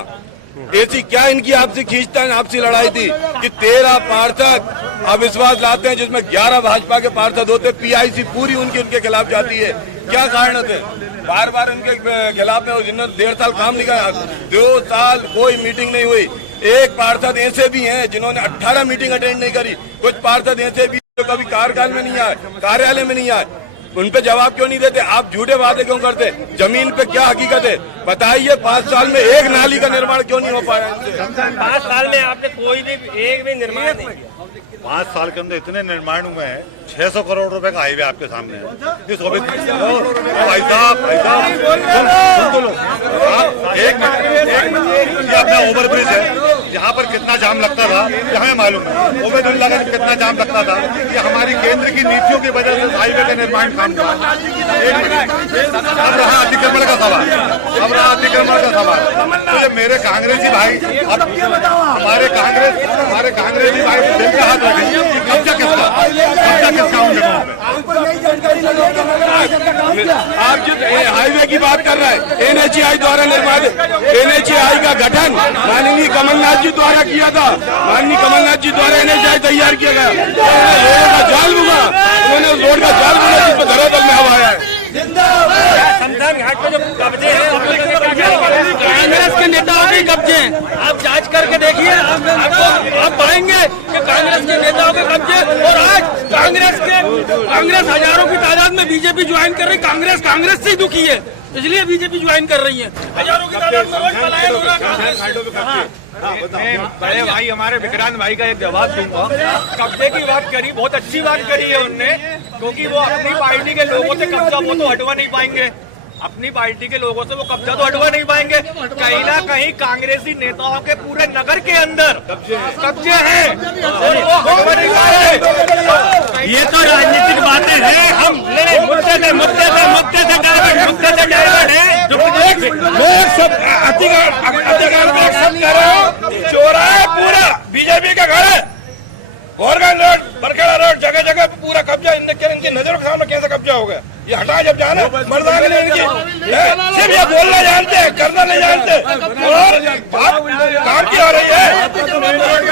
ऐसी क्या इनकी आपसी खींचतान, आपसी लड़ाई थी कि 13 पार्षद अविश्वास लाते हैं जिसमें 11 भाजपा के पार्षद होते, पीआईसी पूरी उनके खिलाफ जाती है? क्या कारण थे? बार बार उनके खिलाफ में जिन्होंने 1.5 साल काम नहीं किया, 2 साल कोई मीटिंग नहीं हुई। एक पार्षद ऐसे भी हैं जिन्होंने 18 मीटिंग अटेंड नहीं करी। कुछ पार्षद ऐसे भी जो कभी कार्यकाल में नहीं आए, कार्यालय में नहीं आए। उन पे जवाब क्यों नहीं देते? आप झूठे वादे क्यों करते? जमीन पे क्या हकीकत है बताइए। 5 साल में एक नाली का निर्माण क्यों नहीं हो पाया? 5 साल में आपने कोई भी एक भी निर्माण नहीं किया। 5 साल के अंदर इतने निर्माण हुए हैं, 600 करोड़ रुपए का हाईवे आपके सामने है। इस भाई साहब एक मिनट, ये अपना ओवर ब्रिज है, यहाँ पर कितना जाम लगता था ये हमें मालूम है। ओबेदुल्ला का कितना जाम लगता था, ये हमारी केंद्र की नीतियों की वजह से हाईवे का निर्माण काम हुआ। अब रहा अतिक्रमण का सवाल, तो ये मेरे कांग्रेसी भाई, हमारे कांग्रेसी भाई दिल का हाथ रखेंगे, कब्जा किसका आप जो हाईवे की बात कर रहे हैं, एनएचएआई द्वारा निर्माण, एनएचएआई का गठन माननीय कमलनाथ जी द्वारा किया था। माननीय कमलनाथ जी द्वारा एनएचएआई तैयार किया गया। रोड का जाल बुना, उन्होंने रोड का जाल बुना जिस पर धरातल में हवा है। शमशान घाट पे जो कब्जे हैं, कांग्रेस के नेताओं के कब्जे हैं। आप जांच करके देखिए, आप पाएंगे कि कांग्रेस के नेताओं के कब्जे। और आज कांग्रेस हजारों की तादाद में बीजेपी ज्वाइन कर रही। कांग्रेस से ही दुखी है, इसलिए बीजेपी ज्वाइन कर रही है। हजारों की तादाद में रोज पलायन हो रहा है। मैं बड़े भाई हमारे विक्रांत भाई का एक जवाब दूंगा। कब्जे की बात करी, बहुत अच्छी बात करी है उनने, क्योंकि वो अपनी पार्टी के लोगों से कब्जा वो तो हटवा नहीं पाएंगे। अपनी पार्टी के लोगों से वो कब्जा तो हटवा नहीं पाएंगे। कहीं ना कहीं कांग्रेसी नेताओं के पूरे नगर के अंदर कब्जे हैं और वो हटवा नहीं पा रहे। ये तो राजनीतिक बातें हैं। हम मुद्दे से डायवर्ट है। लोग सब अधिकार में एक्शन कर रहे हो। चौराहा पूरा बीजेपी का घर है। गोरगंज रोड, बरखेड़ा रोड, जगह जगह पूरा कब्जा इनकी नजरों के सामने कैसे कब्जा हो गया। ये हटा जब जाना मर्दा के लिए इनकी सिर्फ ये बोलना जानते हैं, करना नहीं जानते। और बात काम की हो रही है,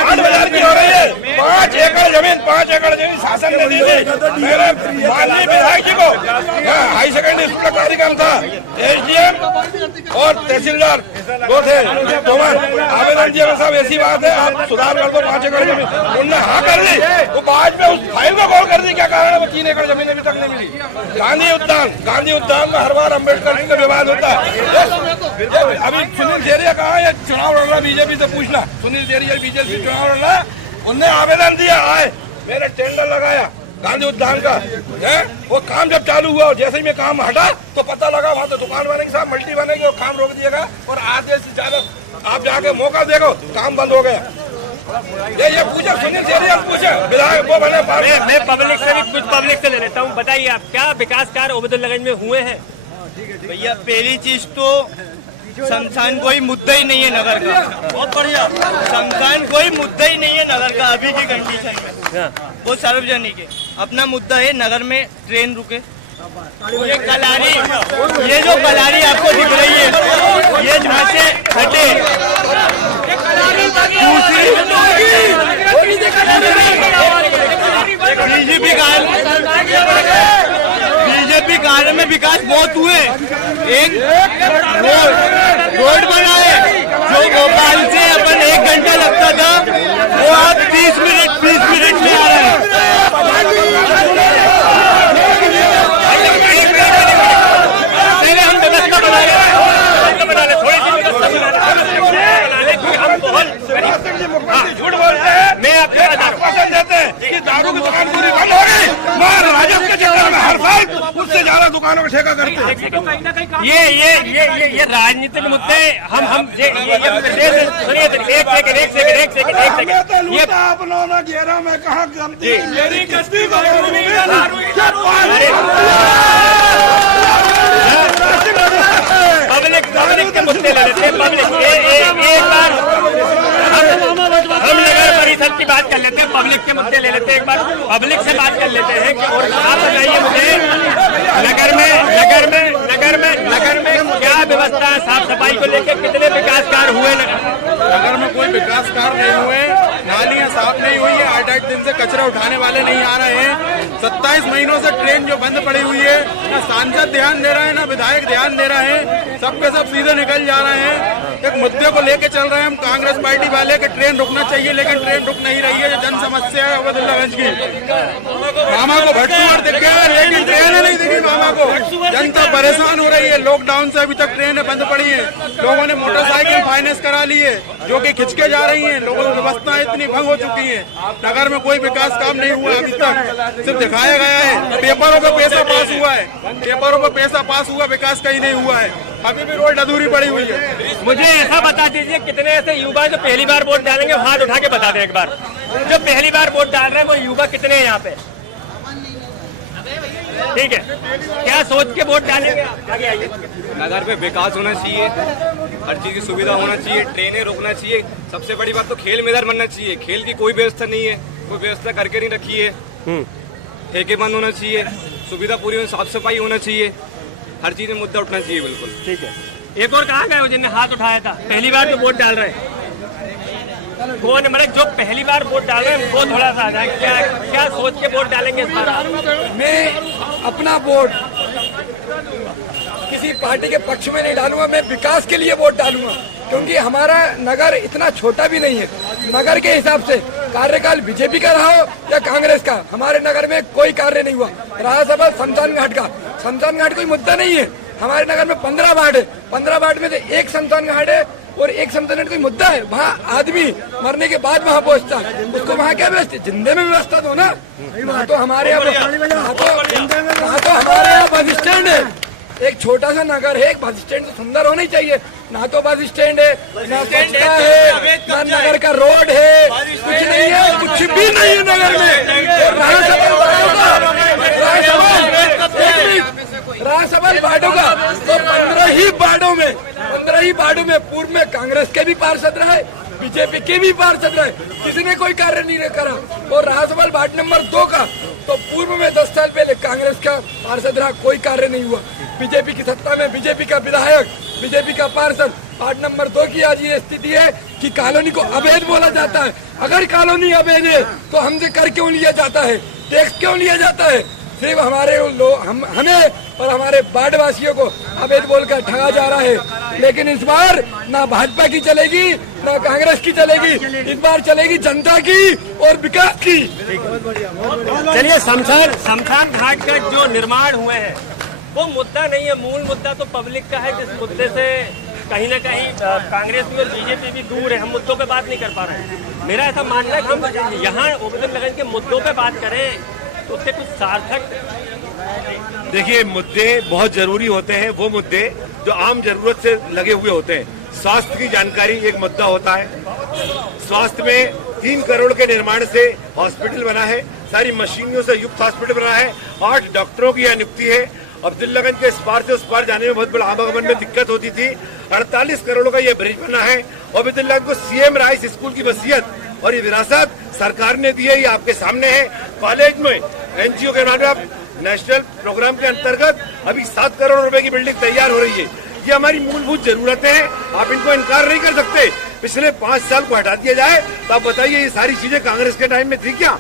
8 बाजार की हो रही है। 5 एकड़ जमीन शासन ने दी थी मेरे माननीय विधायक जी को। हाई सेकेंडरी स्कूल का कार्यक्रम था, SDM और तहसीलदार दो थे, आवेदन दिया साहब ऐसी बात है आप सुधार कर दो 5 एकड़ जमीन। उनने हाँ कर दी, वो बाद में उस फाइल को गौर कर दी क्या कारण है वो 3 एकड़ जमीन अभी तक नहीं मिली। गांधी उद्यान में हर बार अम्बेडकर जी का विवाद होता है। अभी सुनील जेरिया कहा है चुनाव लड़ रहा बीजेपी से पूछना। सुनील जेरिया बीजेपी चुनाव लड़ रहा है, उनने आवेदन दिया, आए मैंने टेंडर लगाया गांधी उद्यान का है। वो काम जब चालू हुआ और जैसे ही मैं काम हटा तो पता लगा वहाँ तो दुकान बनेगी साहब, मल्टी बनेगी और काम रोक दिएगा और आधे से ज्यादा आप जाके मौका देखो काम बंद हो गया। ये पूछा सुनील जेरिया पूछा विधायक वो बने। मैं पब्लिक से भी कुछ पब्लिक से ले लेता हूँ। बताइए आप क्या विकास कार्य ओबेदुल्लागंज में हुए हैं? भैया पहली चीज तो शमशान कोई मुद्दा ही नहीं है नगर का। बहुत बढ़िया, शमशान कोई मुद्दा ही नहीं है नगर का अभी की कंडीशन में। वो सार्वजनिक है। अपना मुद्दा है नगर में ट्रेन रुके। ये कलारी, ये जो कलारी आपको दिख रही है ये जहाँ से हटे बीजेपी कार्य में विकास बहुत हुए। एक रोड बना है जो भोपाल से अपन 1 घंटा लगता था वो आप 30 मिनट में आ रहा है। पहले हम व्यवस्था बना रहे झूठ बोलते हैं। मैं आपको आश्वासन देते हैं कि दारू की दुकान पूरी बंद होगी। मार राजस्व के चक्कर में हर साल उससे ज्यादा दुकानों का ठेका करते हैं। ये राजनीतिक मुद्दे हम सुनिए एक सेकंड ये अपनों ने घेरा में कहा गलती मेरी गलती पब्लिक के मुद्दे ले लेते हैं। एक बार हम नगर परिषद की बात कर लेते हैं, पब्लिक के मुद्दे ले लेते हैं। एक बार पब्लिक से बात कर लेते हैं कि और आप बताइए मुझे नगर में क्या व्यवस्था है साफ सफाई को लेकर? कितने विकास कार्य हुए नगर में? कोई विकास कार्य नहीं हुए, नालियां साफ नहीं हुई है, 8-8 दिन से कचरा उठाने वाले नहीं आ रहे हैं। 27 महीनों से ट्रेन जो बंद पड़ी हुई है, ना सांसद ध्यान दे रहे हैं ना विधायक ध्यान दे रहे हैं, सबके सब सीधे निकल जा रहे हैं। एक मुद्दे को लेके चल रहे हैं हम कांग्रेस पार्टी वाले कि ट्रेन रुकना चाहिए, लेकिन ट्रेन रुक नहीं रही है। जन समस्या है ओबेदुल्लागंज की। मामा को भट्टूर दिख गया लेकिन ट्रेन नहीं दिखी मामा को। जनता परेशान हो रही है। लॉकडाउन से अभी तक ट्रेनें बंद पड़ी है। लोगों ने मोटरसाइकिल फाइनेंस करा ली है जो कि खिंच के जा रही है। लोगों की व्यवस्थाएं इतनी भंग हो चुकी है। नगर में कोई विकास काम नहीं हुआ अभी तक, सिर्फ दिखाया गया है। पेपरों पे पैसा पास हुआ है, पेपरों पे पैसा पास हुआ, विकास कहीं नहीं हुआ है। अभी भी रोड अधूरी पड़ी हुई है। मुझे ऐसा बता दीजिए कितने ऐसे युवा जो पहली बार वोट डालेंगे, हाथ उठा के बता दें एक बार। जो पहली बार वोट डाल रहे हैं वो युवा कितने हैं यहाँ पे? ठीक है, क्या सोच के वोट डालेंगे? आगे आइए। नगर पे विकास होना चाहिए, हर चीज की सुविधा होना चाहिए, ट्रेनें रुकना चाहिए। सबसे बड़ी बात तो खेल मैदान बनना चाहिए। खेल की कोई व्यवस्था नहीं है, कोई व्यवस्था करके नहीं रखी है। ठेके बंद होना चाहिए, सुविधा पूरी होनी, साफ सफाई होना चाहिए, हर चीज में मुद्दा उठना चाहिए। बिल्कुल ठीक है। एक और कहाँ गए हो जिनने हाथ उठाया था? पहली बार जो वोट डाल रहे हैं कौन? मतलब जो पहली बार वोट डाल रहे हैं वो थोड़ा सा आ जाए। क्या सोच के वोट डालेंगे इस बार? मैं अपना वोट किसी पार्टी के पक्ष में नहीं डालूंगा, मैं विकास के लिए वोट डालूंगा। क्योंकि हमारा नगर इतना छोटा भी नहीं है। नगर के हिसाब से कार्यकाल बीजेपी का रहा हो या कांग्रेस का, हमारे नगर में कोई कार्य नहीं हुआ। रहा सवाल शमशान घाट का, शमशान घाट कोई मुद्दा नहीं है। हमारे नगर में 15 वार्ड है, 15 वार्ड में से एक शमशान घाट है और एक शमशान घाट कोई मुद्दा है। वहाँ आदमी मरने के बाद वहाँ पहुँचता, उसको वहाँ क्या व्यवस्था? जिंदे में व्यवस्था दो ना। तो हमारे यहाँ हमारे यहाँ बस स्टैंड है, एक छोटा सा नगर है, एक बस स्टैंड सुंदर होनी चाहिए। ना तो बस स्टैंड है, ना स्वच्छता है, ना नगर का रोड है, कुछ नहीं है, कुछ भी नहीं है नगर में। और राज्यसभा बांटो का तो 15 ही बाड़ों में पूर्व में कांग्रेस के भी पार्षद रहे, बीजेपी के भी पार्षद रहे, किसी ने कोई कार्य नहीं करा। और राज्यसभा वार्ड नंबर 2 का तो पूर्व में 10 साल पहले कांग्रेस का पार्षद रहा, कोई कार्य नहीं हुआ। बीजेपी की सत्ता में बीजेपी का विधायक, बीजेपी का पार्षद, वार्ड नंबर 2 की आज ये स्थिति है कि कॉलोनी को अवैध बोला जाता है। अगर कॉलोनी अवैध है तो हमसे कर क्यों लिया जाता है, टैक्स क्यों लिया जाता है? सिर्फ हमारे हमें और हमारे वार्ड वासियों को अवैध बोलकर ठगा जा रहा है। लेकिन इस बार ना भाजपा की चलेगी, ना कांग्रेस की चलेगी, इस बार चलेगी जनता की और विकास की। चलिए, शमशान घाट का जो निर्माण हुए हैं वो मुद्दा नहीं है, मूल मुद्दा तो पब्लिक का है, जिस मुद्दे से कहीं ना कहीं कांग्रेस भी और बीजेपी भी दूर है। हम मुद्दों पे बात नहीं कर पा रहे हैं। मेरा ऐसा मानना है कि हम यहाँ ओबेदुल लगन के मुद्दों पे बात करें तो उससे कुछ सार्थक। देखिए, मुद्दे बहुत जरूरी होते हैं, वो मुद्दे जो आम जरूरत से लगे हुए होते हैं। स्वास्थ्य की जानकारी एक मुद्दा होता है। स्वास्थ्य में 3 करोड़ के निर्माण से हॉस्पिटल बना है, सारी मशीनों से युक्त हॉस्पिटल बना है, 8 डॉक्टरों की यहाँ नियुक्ति है। अब्दुल्लागंज के इस पार से उस पार जाने में बहुत बड़ा आवागमन में दिक्कत होती थी। 48 करोड़ का ये ब्रिज बना है। अब्दुल्लागंज को सीएम राइस स्कूल की वसीयत और ये विरासत सरकार ने दी है, ये आपके सामने है। कॉलेज में एनजीओ के नाम नेशनल प्रोग्राम के अंतर्गत अभी 7 करोड़ रुपए की बिल्डिंग तैयार हो रही है। ये हमारी मूलभूत जरूरतें हैं, आप इनको इनकार नहीं कर सकते। पिछले 5 साल को हटा दिया जाए तो आप बताइए ये सारी चीजें कांग्रेस के टाइम में थी क्या?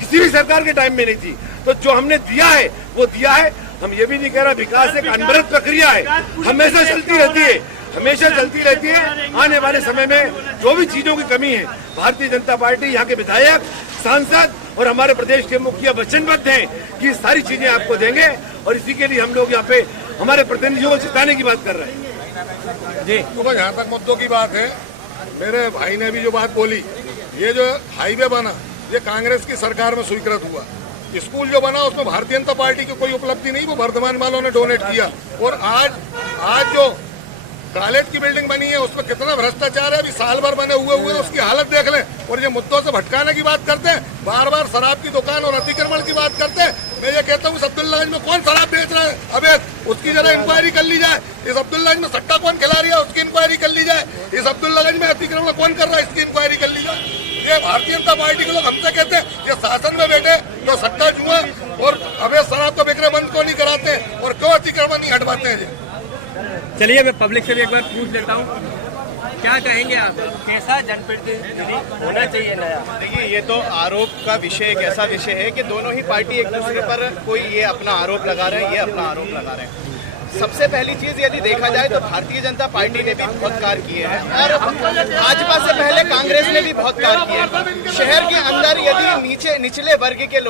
किसी भी सरकार के टाइम में नहीं थी। तो जो हमने दिया है वो दिया है। हम ये भी नहीं कह रहा विकास एक अनवरत प्रक्रिया है, हमेशा चलती रहती है, हमेशा चलती रहती है। आने वाले समय में जो भी चीजों की कमी है, भारतीय जनता पार्टी, यहाँ के विधायक, सांसद और हमारे प्रदेश के मुखिया वचनबद्ध हैं कि सारी चीजें आपको देंगे। और इसी के लिए हम लोग यहाँ पे हमारे प्रतिनिधियों को जिताने की बात कर रहे हैं। जी, तो जहाँ तक मुद्दों की बात है, मेरे भाई ने भी जो बात बोली, ये जो हाईवे बना ये कांग्रेस की सरकार में स्वीकृत हुआ। स्कूल जो बना उसमें भारतीय जनता पार्टी की कोई उपलब्धि नहीं, वो वर्धमान वालों ने डोनेट किया। और आज जो कॉलेज की बिल्डिंग बनी है उसमें कितना भ्रष्टाचार है, अभी साल भर बने हुए उसकी हालत देख लें। और ये मुद्दों से भटकाने की बात करते हैं, बार बार शराब की दुकान और अतिक्रमण की बात करते हैं। मैं ये कहता हूँ अब्दुल्लागंज में कौन शराब बेच रहा है अबे, उसकी जरा इंक्वायरी कर ली जाए। इस अब्दुल्लागंज में सट्टा कौन खिला रही है उसकी इंक्वायरी कर ली जाए। इस अब्दुल्लागंज में अतिक्रमण कौन कर रहा है इसकी इंक्वायरी कर ली जाए। ये भारतीय जनता पार्टी के लोग हमसे कहते हैं ये शासन में बैठे तो सट्टा जुआ और अवैध शराब का विक्रय बंद क्यों नहीं कराते और क्यों अतिक्रमण नहीं हटवाते हैं। चलिए, मैं पब्लिक से भी एक बार पूछ लेता हूँ, क्या कहेंगे आप, कैसा जनप्रतिनिधि होना चाहिए नया? देखिए, ये तो आरोप का विषय एक ऐसा विषय है कि दोनों ही पार्टी एक दूसरे पर कोई ये अपना आरोप लगा रहे हैं, ये अपना आरोप लगा रहे हैं। सबसे पहली चीज यदि देखा जाए तो भारतीय जनता पार्टी ने भी बहुत कार्य किए हैं और भाजपा से पहले कांग्रेस ने भी बहुत कार्य किए हैं। शहर के अंदर यदि निचले वर्ग के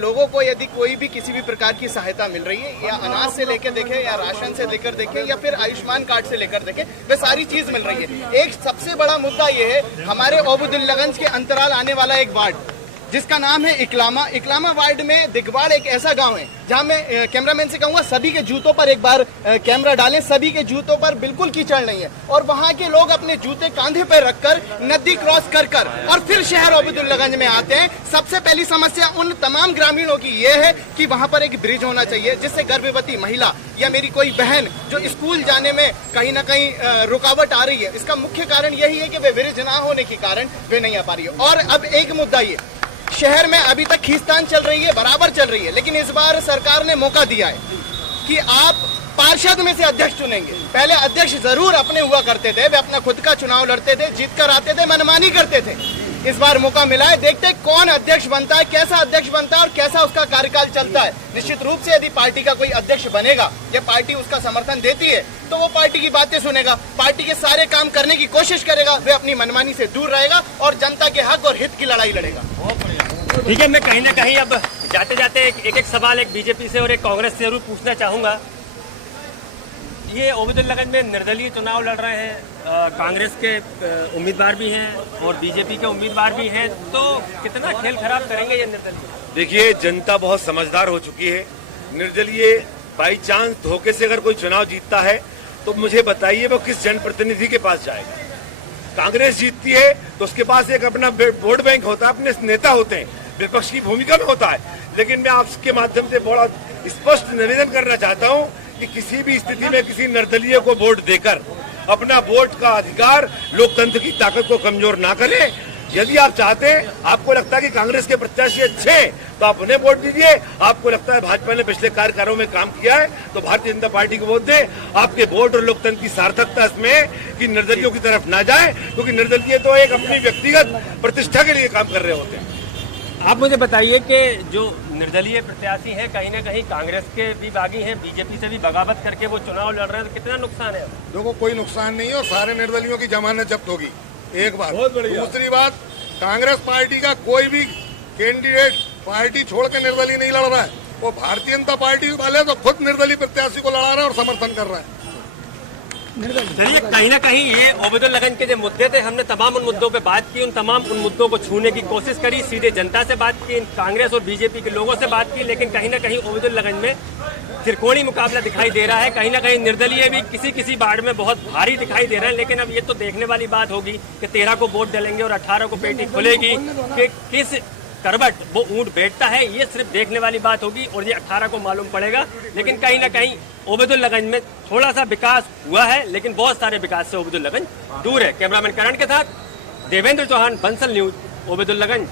लोगों को यदि कोई भी किसी भी प्रकार की सहायता मिल रही है, या अनाज से लेकर देखें, या राशन से लेकर देखें, या फिर आयुष्मान कार्ड से लेकर देखें, वे सारी चीज मिल रही है। एक सबसे बड़ा मुद्दा ये है, हमारे ओबेदुल्लागंज के अंतराल आने वाला एक वार्ड जिसका नाम है इकलामा वार्ड में दिगवाड़ एक ऐसा गांव है जहां मैं कैमरामैन से कहूंगा सभी के जूतों पर एक बार कैमरा डालें, सभी के जूतों पर बिल्कुल कीचड़ नहीं है। और वहां के लोग अपने जूते कांधे पर रखकर नदी क्रॉस कर और फिर शहर ओबेदुल्लागंज में आते हैं। सबसे पहली समस्या उन तमाम ग्रामीणों की ये है कि वहां पर एक ब्रिज होना चाहिए जिससे गर्भवती महिला या मेरी कोई बहन जो स्कूल जाने में कहीं ना कहीं रुकावट आ रही है, इसका मुख्य कारण यही है कि वे ब्रिज ना होने के कारण वे नहीं आ पा रही है। और अब एक मुद्दा ये, शहर में अभी तक खींचतान चल रही है, बराबर चल रही है, लेकिन इस बार सरकार ने मौका दिया है कि आप पार्षद में से अध्यक्ष चुनेंगे। पहले अध्यक्ष जरूर अपने हुआ करते थे, वे अपना खुद का चुनाव लड़ते थे, जीत कर आते थे, मनमानी करते थे। इस बार मौका मिला है, देखते हैं कौन अध्यक्ष बनता है, कैसा अध्यक्ष बनता है और कैसा उसका कार्यकाल चलता है। निश्चित रूप से यदि पार्टी का कोई अध्यक्ष बनेगा या पार्टी उसका समर्थन देती है तो वो पार्टी की बातें सुनेगा, पार्टी के सारे काम करने की कोशिश करेगा, वे अपनी मनमानी से दूर रहेगा और जनता के हक और हित की लड़ाई लड़ेगा। ठीक है, मैं कहीं ना कहीं अब जाते जाते एक सवाल एक बीजेपी से और एक कांग्रेस से जरूर पूछना चाहूंगा। ये ओबेदुल्लागंज में निर्दलीय चुनाव लड़ रहे हैं, कांग्रेस के उम्मीदवार भी हैं और बीजेपी के उम्मीदवार भी हैं, तो कितना खेल खराब करेंगे ये निर्दलीय? देखिए, जनता बहुत समझदार हो चुकी है। निर्दलीय बाई चांस धोखे से अगर कोई चुनाव जीतता है तो मुझे बताइए वो किस जनप्रतिनिधि के पास जाएगा। कांग्रेस जीतती है तो उसके पास एक अपना वोट बैंक होता है, अपने नेता होते हैं, विपक्ष की भूमिका में होता है। लेकिन मैं आपके माध्यम से बड़ा स्पष्ट निवेदन करना चाहता हूं कि किसी भी स्थिति में किसी निर्दलीय को वोट देकर अपना वोट का अधिकार, लोकतंत्र की ताकत को कमजोर ना करें। यदि आप चाहते हैं, आपको लगता है कि कांग्रेस के प्रत्याशी अच्छे हैं तो आप उन्हें वोट दीजिए। आपको लगता है भाजपा ने पिछले कार्यकालों में काम किया है तो भारतीय जनता पार्टी को वोट दे। आपके वोट और लोकतंत्र की सार्थकता इसमें कि निर्दलियों की तरफ ना जाए, क्योंकि निर्दलीय तो एक अपनी व्यक्तिगत प्रतिष्ठा के लिए काम कर रहे होते हैं। आप मुझे बताइए कि जो निर्दलीय प्रत्याशी हैं कहीं ना कहीं कांग्रेस के भी बागी हैं, बीजेपी से भी बगावत करके वो चुनाव लड़ रहे हैं, तो कितना नुकसान है? देखो कोई नुकसान नहीं है और सारे निर्दलियों की जमानत जब्त होगी, एक बात। दूसरी बात, कांग्रेस पार्टी का कोई भी कैंडिडेट पार्टी छोड़ के निर्दलीय नहीं लड़ रहा है। वो भारतीय जनता पार्टी वाले तो खुद निर्दलीय प्रत्याशी को लड़ा रहा है और समर्थन कर रहा है। चलिए, कहीं ना कहीं ये ओबैदुल लगन के जो मुद्दे थे, हमने तमाम उन मुद्दों पे बात की, उन तमाम उन मुद्दों को छूने की कोशिश करी, सीधे जनता से बात की, कांग्रेस और बीजेपी के लोगों से बात की, लेकिन कहीं ना कहीं ओबैदुल लगन में त्रिकोणीय मुकाबला दिखाई दे रहा है। कहीं ना कहीं निर्दलीय भी किसी वार्ड में बहुत भारी दिखाई दे रहे हैं। लेकिन अब ये तो देखने वाली बात होगी कि 13 को वोट डालेंगे और 18 को पेटी खुलेगी कि किस करवट वो ऊंट बैठता है, ये सिर्फ देखने वाली बात होगी और ये 18 को मालूम पड़ेगा। लेकिन कहीं ना कहीं ओबैदुल लगन में थोड़ा सा विकास हुआ है, लेकिन बहुत सारे विकास से ओबैदुल लगन दूर है। कैमरामैन करण के साथ देवेंद्र चौहान, बंसल न्यूज, ओबैदुल लगन।